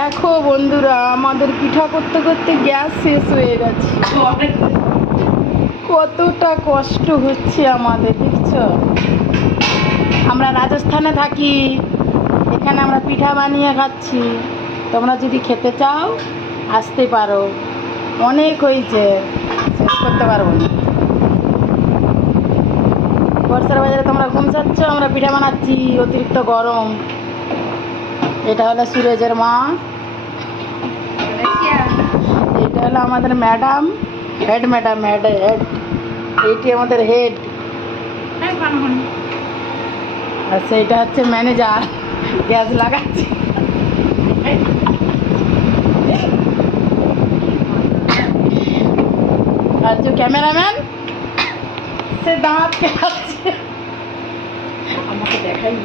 দেখো বন্ধুরা, আমাদের পিঠা করতে করতে গ্যাস শেষ হয়ে গেছে। কতটা কষ্ট হচ্ছে আমাদের, দেখছো? আমরা রাজস্থানে থাকি, এখানে আমরা পিঠা বানিয়ে খাচ্ছি। তোমরা যদি খেতে চাও আসতে পারো, অনেক হয়েছে, শেষ করতে পারবো না। বর্ষার বাজারে তোমরা ঘুম চাচ্ছ, আমরা পিঠা বানাচ্ছি, অতিরিক্ত গরম। এটা হলো সুরজের মা, এটা হলো আমাদের ম্যাডাম, হেড ম্যাডাম, হেড এইটি আমাদের হেড। আর সেইটা হচ্ছে ম্যানেজার, গ্যাস লাগাচ্ছি। আর যে ক্যামেরাম্যান, সে দাঁত খাচ্ছে, আমাকে দেখাই।